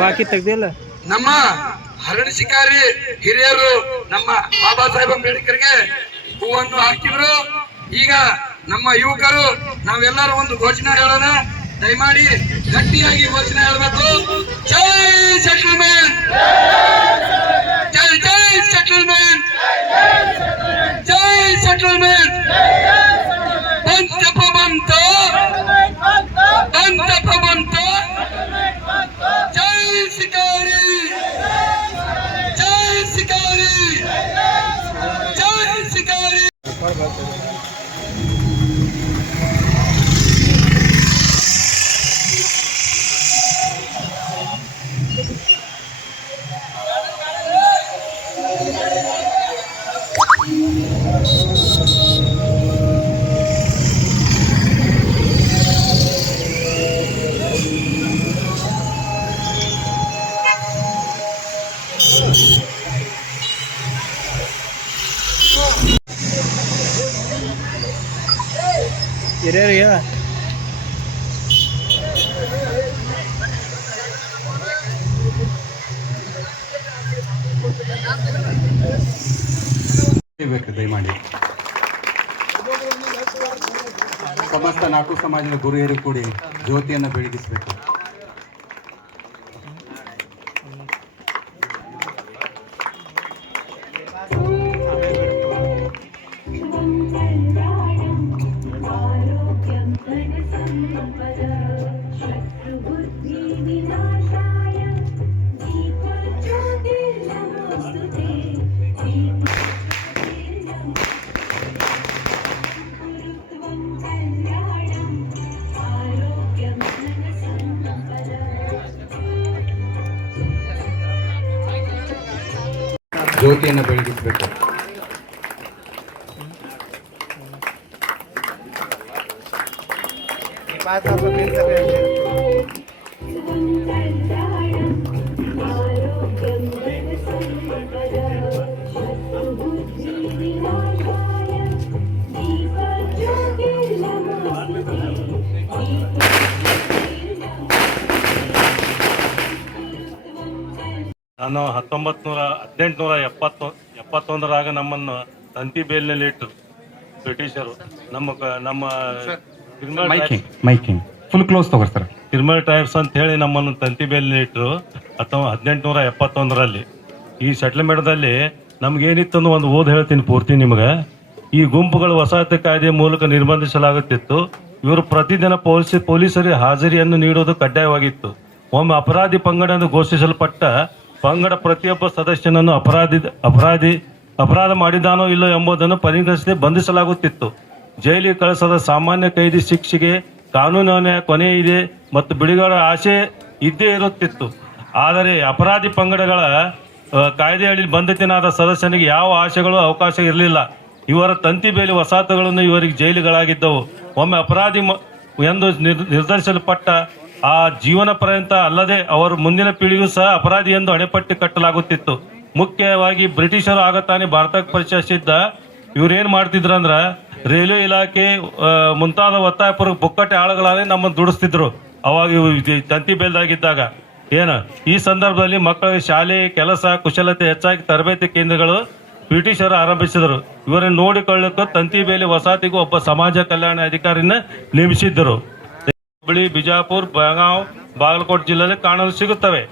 Walkie ತೆಗ್ದಿಲ್ಲ. ನಮ್ಮ ಹರಡಿ ಶಿಕಾರಿ ಹಿರಿಯರು ನಮ್ಮ ಬಾಬಾ ಸಾಹೇಬ್ ಅಂಬೇಡ್ಕರ್ಗೆ ಹೂವನ್ನು ಹಾಕಿದ್ರು. ಈಗ ನಮ್ಮ ಯುವಕರು ನಾವೆಲ್ಲರೂ ಒಂದು ಘೋಷಣೆ ಹೇಳೋಣ. ದಯಮಾಡಿ ಗಟ್ಟಿಯಾಗಿ ಘೋಷಣೆ ಹೇಳಬೇಕು. ಜೈ ಸೆಟಲ್ಮೆಂಟ್, ಜೈ ಜೈ ಸೆಟಲ್ಮೆಂಟ್, ಜೈ ಸೆಟಲ್ಮೆಂಟ್. ಬಂತಪ್ಪ ಬಂತು, ಬಂತಪ್ಪ ಬಂತು. ಜೈ ಶಿಕಾರಿ, ಜೈ ಶಿಕಾರಿ, ಜೈ ಶಿಕಾರಿ. ಹಿರಿಯರಿಗೆ ದಯಮಾಡಿ ಸಮಸ್ತ ನಾಲ್ಕು ಸಮಾಜದ ಗುರುಹಿಯರು ಕೂಡಿ ಜ್ಯೋತಿಯನ್ನು ಬೆಳಗಿಸಬೇಕು. ಜ್ಯೋತಿಯನ್ನು ಬೆಳಗಿಸಬೇಕು. ನಾನು 1871 ನಮ್ಮನ್ನು ತಂತಿ ಬೇಲಿನಲ್ಲಿ ಇಟ್ಟರು ಬ್ರಿಟಿಷರು. ನಮ್ಮ ಫುಲ್ ಕ್ಲೋಸ್ ತಗೋರ್ತಾರೆ ತಿರುಮಲ ಟ್ರೈಬ್ಸ್ ಅಂತ ಹೇಳಿ ನಮ್ಮನ್ನು ತಂತಿ ಬೇಲಿನಲ್ಲಿ ಇಟ್ಟರು 1871. ಈ ಸೆಟ್ಲ್ಮೆಂಟ್ದಲ್ಲಿ ನಮ್ಗೇನಿತ್ತು ಅನ್ನೋ ಒಂದು ಓದ್ ಹೇಳ್ತೀನಿ ಪೂರ್ತಿ ನಿಮ್ಗೆ. ಈ ಗುಂಪುಗಳು ವಸಾಹತು ಕಾಯ್ದೆ ಮೂಲಕ ನಿರ್ಬಂಧಿಸಲಾಗುತ್ತಿತ್ತು. ಇವರು ಪ್ರತಿದಿನ ಪೊಲೀಸರಿಗೆ ಹಾಜರಿಯನ್ನು ನೀಡುವುದು ಕಡ್ಡಾಯವಾಗಿತ್ತು. ಒಮ್ಮೆ ಅಪರಾಧಿ ಪಂಗಡ ಎಂದು ಘೋಷಿಸಲ್ಪಟ್ಟ ಪಂಗಡ ಪ್ರತಿಯೊಬ್ಬ ಸದಸ್ಯನನ್ನು ಅಪರಾಧ ಮಾಡಿದಾನೋ ಇಲ್ಲೋ ಎಂಬುದನ್ನು ಪರಿಗಣಿಸದೆ ಬಂಧಿಸಲಾಗುತ್ತಿತ್ತು. ಜೈಲಿಗೆ ಕಳಿಸದ ಸಾಮಾನ್ಯ ಕೈದಿ ಶಿಕ್ಷೆಗೆ ಕಾನೂನಿನ ಕೊನೆ ಇದೆ ಮತ್ತು ಬಿಡುಗಡೆ ಆಶೆ ಇದ್ದೇ ಇರುತ್ತಿತ್ತು. ಆದರೆ ಅಪರಾಧಿ ಪಂಗಡಗಳ ಕಾಯ್ದೆಯಲ್ಲಿ ಬಂಧಿತನಾದ ಸದಸ್ಯನಿಗೆ ಯಾವ ಆಶೆಗಳು ಅವಕಾಶ ಇರಲಿಲ್ಲ. ಇವರ ತಂತಿ ಬೇಲಿ ವಸಾಹತುಗಳನ್ನು ಇವರಿಗೆ ಜೈಲುಗಳಾಗಿದ್ದವು. ಒಮ್ಮೆ ಅಪರಾಧಿ ಎಂದು ನಿರ್ಧರಿಸಲ್ಪಟ್ಟ ಆ ಜೀವನ ಪರ್ಯಂತ ಅಲ್ಲದೆ ಅವರು ಮುಂದಿನ ಪೀಳಿಗೆಯೂ ಸಹ ಅಪರಾಧಿ ಎಂದು ಹಣೆಪಟ್ಟಿ ಕಟ್ಟಲಾಗುತ್ತಿತ್ತು. ಮುಖ್ಯವಾಗಿ ಬ್ರಿಟಿಷರು ಆಗತಾನೆ ಭಾರತಕ್ಕೆ ಪರಿಚಯಿಸಿದ್ದ ಇವ್ರೇನ್ ಮಾಡ್ತಿದ್ರಂದ್ರ ರೈಲ್ವೆ ಇಲಾಖೆ ಮುಂತಾದ ಒತ್ತಾಯಪೂರ್ವಕ ಪುಕ್ಕಟ್ಟೆ ಆಳುಗಳಾದ್ರೆ ನಮ್ಮನ್ನು ದುಡಿಸ್ತಿದ್ರು. ಅವಾಗ ತಂತಿ ಬೇಲ್ದಾಗಿದ್ದಾಗ ಈ ಸಂದರ್ಭದಲ್ಲಿ ಮಕ್ಕಳಿಗೆ ಶಾಲೆ, ಕೆಲಸ, ಕುಶಲತೆ ಹೆಚ್ಚಾಗಿ ತರಬೇತಿ ಕೇಂದ್ರಗಳು ಬ್ರಿಟಿಷರು ಆರಂಭಿಸಿದರು. ಇವರನ್ನು ನೋಡಿಕೊಳ್ಳಕ್ಕೆ ತಂತಿ ಬೇಲಿ ವಸಾಹತಿಗೂ ಒಬ್ಬ ಸಮಾಜ ಕಲ್ಯಾಣ ಅಧಿಕಾರಿನ ನೇಮಿಸಿದ್ದರು. ಹುಬ್ಬಳ್ಳಿ, ಬಿಜಾಪುರ, ಬೆಳಗಾವಿ, ಬಾಗಲಕೋಟೆ ಜಿಲ್ಲೆಯಲ್ಲಿ ಕಾಣಲು ಸಿಗುತ್ತವೆ.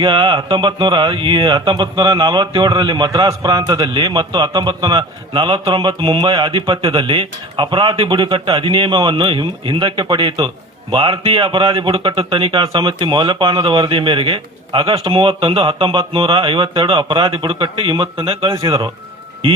ಈಗ 1947ರಲ್ಲಿ ಮದ್ರಾಸ್ ಪ್ರಾಂತದಲ್ಲಿ ಮತ್ತು 1949 ಮುಂಬೈ ಆಧಿಪತ್ಯದಲ್ಲಿ ಅಪರಾಧಿ ಬುಡಕಟ್ಟು ಅಧಿನಿಯಮವನ್ನು ಹಿಂದಕ್ಕೆ ಪಡೆಯಿತು. ಭಾರತೀಯ ಅಪರಾಧಿ ಬುಡಕಟ್ಟು ತನಿಖಾ ಸಮಿತಿ ಮೌಲ್ಯಪಾನದ ವರದಿ ಮೇರೆಗೆ ಆಗಸ್ಟ್ 31, 1952 ಅಪರಾಧಿ ಬುಡಕಟ್ಟು ಹಿಮ್ಮತ್ತನ್ನು ಗಳಿಸಿದರು. ಈ